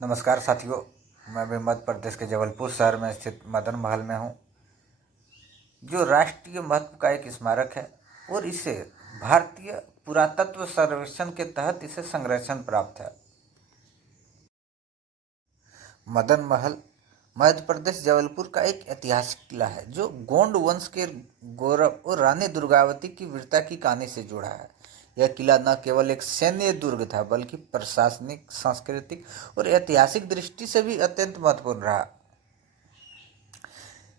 नमस्कार साथियों। मैं भी मध्य प्रदेश के जबलपुर शहर में स्थित मदन महल में हूँ, जो राष्ट्रीय महत्व का एक स्मारक है और इसे भारतीय पुरातत्व सर्वेक्षण के तहत इसे संरक्षण प्राप्त है। मदन महल मध्य प्रदेश जबलपुर का एक ऐतिहासिक किला है जो गोंड वंश के गौरव और रानी दुर्गावती की वीरता की कहानी से जुड़ा है। यह किला न केवल एक सैन्य दुर्ग था बल्कि प्रशासनिक, सांस्कृतिक और ऐतिहासिक दृष्टि से भी अत्यंत महत्वपूर्ण रहा।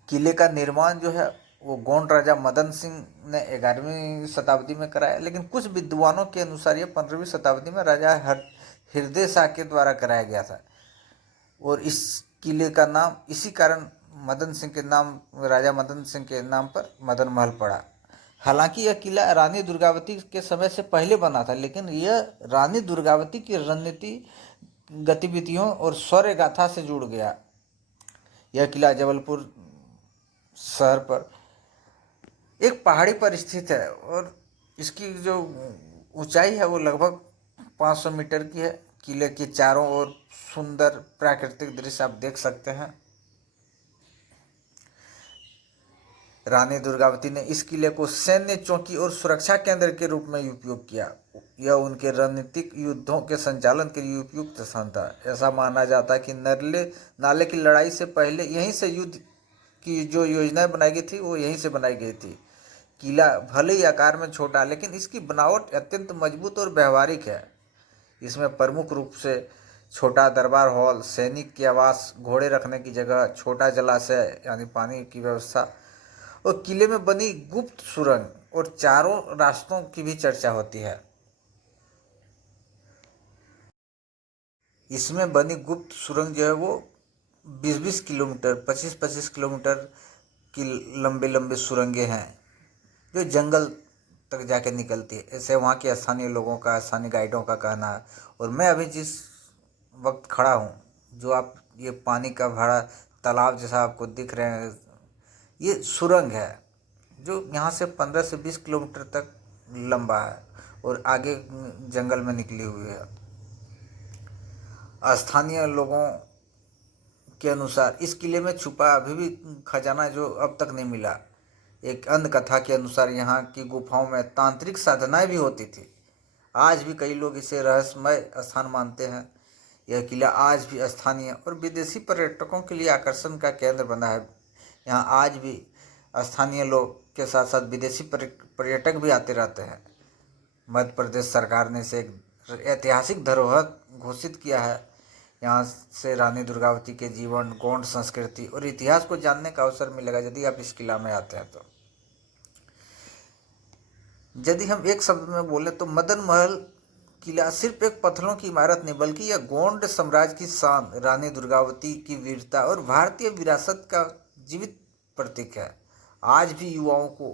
किले का निर्माण जो है वो गोंड राजा मदन सिंह ने 11वीं शताब्दी में कराया, लेकिन कुछ विद्वानों के अनुसार यह 15वीं शताब्दी में राजा हृदय शाह के द्वारा कराया गया था। और इस किले का नाम इसी कारण मदन सिंह के नाम, राजा मदन सिंह के नाम पर मदन महल पड़ा। हालांकि यह किला रानी दुर्गावती के समय से पहले बना था, लेकिन यह रानी दुर्गावती की रणनीति, गतिविधियों और शौर्य गाथा से जुड़ गया। यह किला जबलपुर शहर पर एक पहाड़ी पर स्थित है और इसकी जो ऊंचाई है वो लगभग 500 मीटर की है। किले के चारों ओर सुंदर प्राकृतिक दृश्य आप देख सकते हैं। रानी दुर्गावती ने इस किले को सैन्य चौकी और सुरक्षा केंद्र के रूप में उपयोग किया। यह उनके रणनीतिक युद्धों के संचालन के लिए उपयुक्त स्थान था। ऐसा माना जाता है कि नरले नाले की लड़ाई से पहले यहीं से युद्ध की जो योजनाएं बनाई गई थी वो यहीं से बनाई गई थी। किला भले ही आकार में छोटा, लेकिन इसकी बनावट अत्यंत मजबूत और व्यवहारिक है। इसमें प्रमुख रूप से छोटा दरबार हॉल, सैनिक के आवास, घोड़े रखने की जगह, छोटा जलाशय यानी पानी की व्यवस्था और किले में बनी गुप्त सुरंग और चारों रास्तों की भी चर्चा होती है। इसमें बनी गुप्त सुरंग जो है वो 20-20 किलोमीटर, 25-25 किलोमीटर की लंबे लंबे सुरंगें हैं जो जंगल तक जाके निकलती है। ऐसे वहाँ के स्थानीय लोगों का, स्थानीय गाइडों का कहना है। और मैं अभी जिस वक्त खड़ा हूँ, जो आप ये पानी का भरा तालाब जैसा आपको दिख रहे हैं, ये सुरंग है जो यहाँ से 15 से 20 किलोमीटर तक लंबा है और आगे जंगल में निकली हुई है। स्थानीय लोगों के अनुसार इस किले में छुपा अभी भी खजाना जो अब तक नहीं मिला। एक अन्य कथा के अनुसार यहाँ की गुफाओं में तांत्रिक साधनाएं भी होती थी। आज भी कई लोग इसे रहस्यमय स्थान मानते हैं। यह किला आज भी स्थानीय और विदेशी पर्यटकों के लिए आकर्षण का केंद्र बना है। यहाँ आज भी स्थानीय लोग के साथ साथ विदेशी पर्यटक भी आते रहते हैं। मध्य प्रदेश सरकार ने इसे एक ऐतिहासिक धरोहर घोषित किया है। यहाँ से रानी दुर्गावती के जीवन, गोंड संस्कृति और इतिहास को जानने का अवसर मिलेगा यदि आप इस किला में आते हैं तो। यदि हम एक शब्द में बोले तो मदन महल किला सिर्फ एक पत्थरों की इमारत नहीं, बल्कि यह गोंड साम्राज्य की शान, रानी दुर्गावती की वीरता और भारतीय विरासत का जीवित प्रतीक है। आज भी युवाओं को